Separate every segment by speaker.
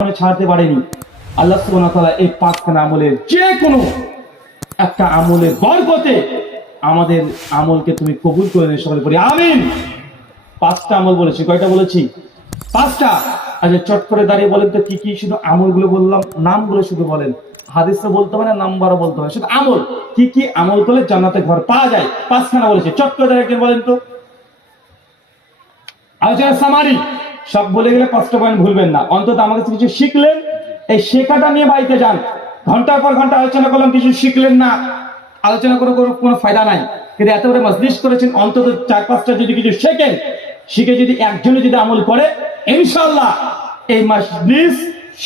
Speaker 1: ছাড়তে পারেনি। আল্লাহ তাআলা এই পাঁচখানা আমলের যে কোনো একটা আমলের বরকতে আমাদের আমলকে তুমি কবুল করে নিয়ে সকলে করি আমিন। পাঁচটা আমল বলেছি, কয়টা বলেছি? পাঁচটা। আচ্ছা চট করে দাঁড়িয়ে বলেন তো, কি কি শুধু আমলগুলো বললাম? নামগুলো শুধু বলেন। হাদিসে বলতে হয় না, নাম্বারও বলতে হয় শুধু আমল। কি কি আমল করলে জান্নাতে ঘর পাওয়া যায়? পাঁচখানা বলেছে। চট করে দাঁড়িয়ে বলেন তো। আলোচনা সামারি সব বলে গেলে কষ্ট পয়েন্ট ভুলবেন না। অন্তত আমার কাছে কিছু শিখলেন, এই শেখাটা নিয়ে বাড়িতে যান। ঘণ্টার পর ঘণ্টা আলোচনা করলাম, কিছু শিখলেন না। আলোচনা করে কোনো ফায়দা নাই। কিন্তু এত বড় মজলিস করেছেন, অন্তত চার পাঁচটা যদি কিছু শেখেন, শিখে যদি একজনে যদি আমল করে ইনশাল্লাহ এই মজলিস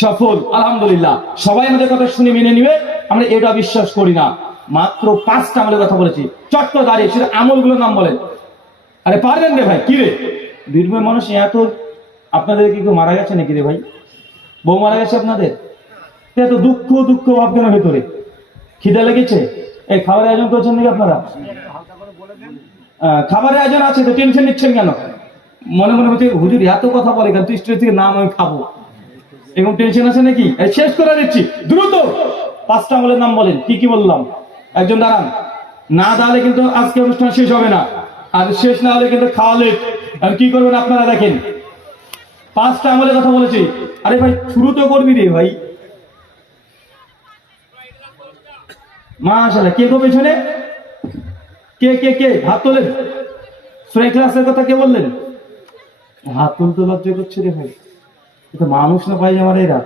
Speaker 1: সফল। আলহামদুলিল্লাহ। সবাই আমাদের কথা শুনে মেনে নিবে, আমরা এটা বিশ্বাস করি না। মাত্র পাঁচটা আমলের কথা বলেছি। চট্ট করে দাঁড়িয়ে শুধু আমলগুলোর নাম বলেন। আরে পারবেন রে ভাই, কি রে? বীরভূমের মানুষ এত আপনাদের কি কেউ মারা গেছে নাকি রে ভাই? বউ মারা গেছে আপনাদের? এত দুঃখ দুঃখ, ভাব কেন ভেতরে? খিদে লেগেছে? এই খাবারের আয়োজন করছেন নাকি আপনারা? খাবারের আয়োজন আছে, তো টেনশন নিচ্ছেন কেন? মনে মনে হচ্ছে হুজুর এত কথা বলে কেন? তুই স্টেজ থেকে নাম আমি খাব। এরকম টেনশন আছে নাকি? শেষ করে দিচ্ছি। দ্রুত! পাঁচটা আমলের নাম বলেন, কি কি বললাম? একজন দাঁড়ান। না দাঁড়ালে কিন্তু আজকে অনুষ্ঠান শেষ হবে না। আর শেষ না হলে কিন্তু খাওয়া লেট আর কি করবেন আপনারা দেখেন। পাঁচটা আমলের কথা বলেছি। আরে ভাই, শুরু তো করবি রে ভাই। মাশাআল্লাহ, কে গো পেছনে? কে কে কে? হাত তোলেন। সুরাই ক্লাসের কথা কে বললেন? হাত তুলতে লজ্জা করছে রে ভাই। এ তো মানুষ না পাই আমার এরা।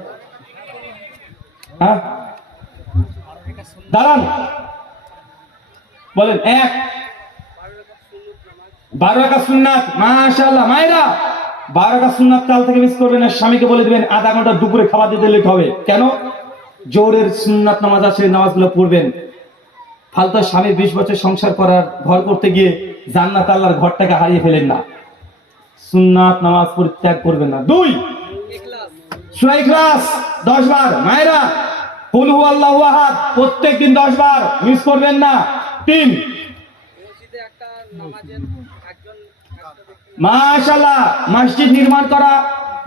Speaker 1: হ্যাঁ? দাঁড়ান। বলেন, এক। বারো একা সুন্নাত। মাশাআল্লাহ, মায়েরা। বারো একা সুন্নাত কাল থেকে মিস করবেন আর স্বামীকে বলে দিবেন, আধা ঘণ্টা দুপুরে খাবার দিতে লেট হবে। কেন? জোরের সুন্নাত নামাজ আছে, নামাজগুলো পড়বেন। ফালতু স্বামী বিশ বছর সংসার করার, ঘর করতে গিয়ে জান্নাত আল্লাহর ঘরটাকে হারিয়ে ফেলেন না। সুন্নাত নামাজ পরিত্যাগ করবেন না। দুই সুরাই ক্লাস দশ বার। মায়েরা, কুল হু আল্লাহ আহাদ প্রত্যেক দিন দশ বার। মিস করবেন না। তিন মাশাল্লাহ মসজিদ নির্মাণ করা,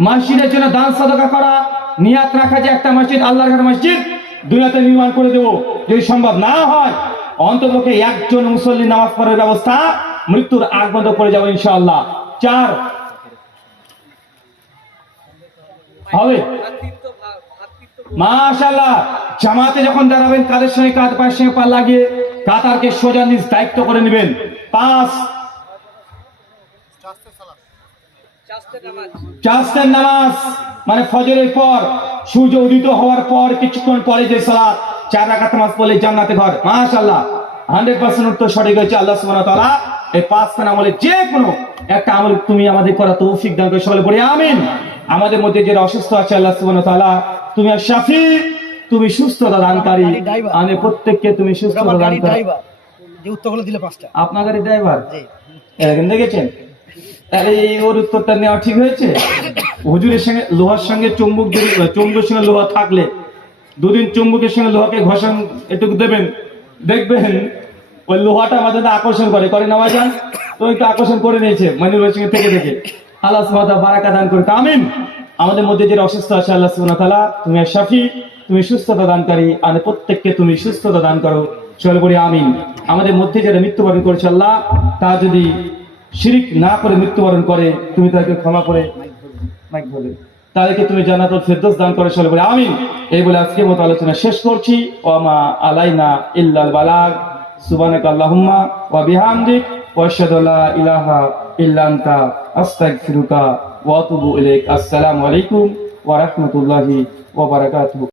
Speaker 1: মসজিদের জন্য দান সদকা করা, নিয়াত রাখা যে একটা মসজিদ, আল্লাহর ঘর মসজিদ, দুনিয়াতে নির্মাণ করে দেব। যদি সম্ভব না হয় অন্তপক্ষে একজন মুসল্লি নামাজ পড়ার ব্যবস্থা, মৃত্যুর আগ বন্ধ করে যাব ইনশাআল্লাহ। চার। হবে? মাশাল্লাহ জামাতে যখন দাঁড়াবেন, কাদের সঙ্গে কাঁধ পায়ের সঙ্গে পা লাগিয়ে, কাতারকে সোজা নিজ দায়িত্ব করে নেবেন। পাঁচ। চাষের নামাজ মানে ফজরের পর সূর্য উদিত হওয়ার পর কিছুক্ষণ পরে যে সালাত চার রাকাত নামাজ পড়লে জান্নাতে ঘর। মাশাআল্লাহ। হান্ড্রেড পার্সেন্ট উত্তর সঠিক হয়েছে আল্লাহ ওয়া এই পাঁচখানা আমলে যে কোনো একটা আমল তুমি আমাদের করা তৌফিক দান করে সকলে পড়ি আমিন। আমাদের মধ্যে যারা অসুস্থ আছে আল্লাহ সুবহানাহু ওয়া তাআলা তুমি আর শাফি তুমি সুস্থতা দানকারী। আমি প্রত্যেককে তুমি সুস্থতা দান করো
Speaker 2: ড্রাইভার যে উত্তরগুলো দিলে পাঁচটা।
Speaker 1: আপনার গাড়ি ড্রাইভার দেখেছেন? তাহলে এই ওর উত্তরটা নেওয়া ঠিক হয়েছে? হুজুরের সঙ্গে, লোহার সঙ্গে চুম্বক যদি চুম্বকের সঙ্গে লোহা থাকলে, দুদিন চুম্বকের সঙ্গে লোহাকে ঘষণ এটুকু দেবেন? দেখবেন, ওই লোহাটা আমাদের আকর্ষণ করে। করে নেওয়া যান তো একটু আকর্ষণ করে নিয়েছে মনির সঙ্গে থেকে থেকে। আল্লাহ সুবহানাহু বারাকা দান করে আমিন। আমাদের মধ্যে যে অসুস্থ আছে, আল্লাহ সুবহানাহু তাআলা তুমি শাফি, তুমি সুস্থতা দানকারী, আর প্রত্যেককে তুমি সুস্থতা দান করো। চল করি আমিন। আমাদের মধ্যে যারা মৃত্যুবরণ করেছে আল্লাহ তা যদি শিরিক না করে মৃত্যুবরণ করে, তুমি তাকে ক্ষমা করে তাদেরকে তুমি জান্নাতুল ফেরদৌস দান করে চলে বলে, আমিন। এই বলে আজকের মতো আলোচনা শেষ করছি। ওয়া আলাইনা ইল্লাল বালাগ। সুবহানাকা আল্লাহুম্মা ওয়া বিহামদিক। ওয়া ইলাহা ইল্লা আস্তাগফিরুকা ওয়া আতুবু ইলাইক। আসসালামু আলাইকুম ওয়া রাহমাতুল্লাহি ওয়া বারাকাতুহু।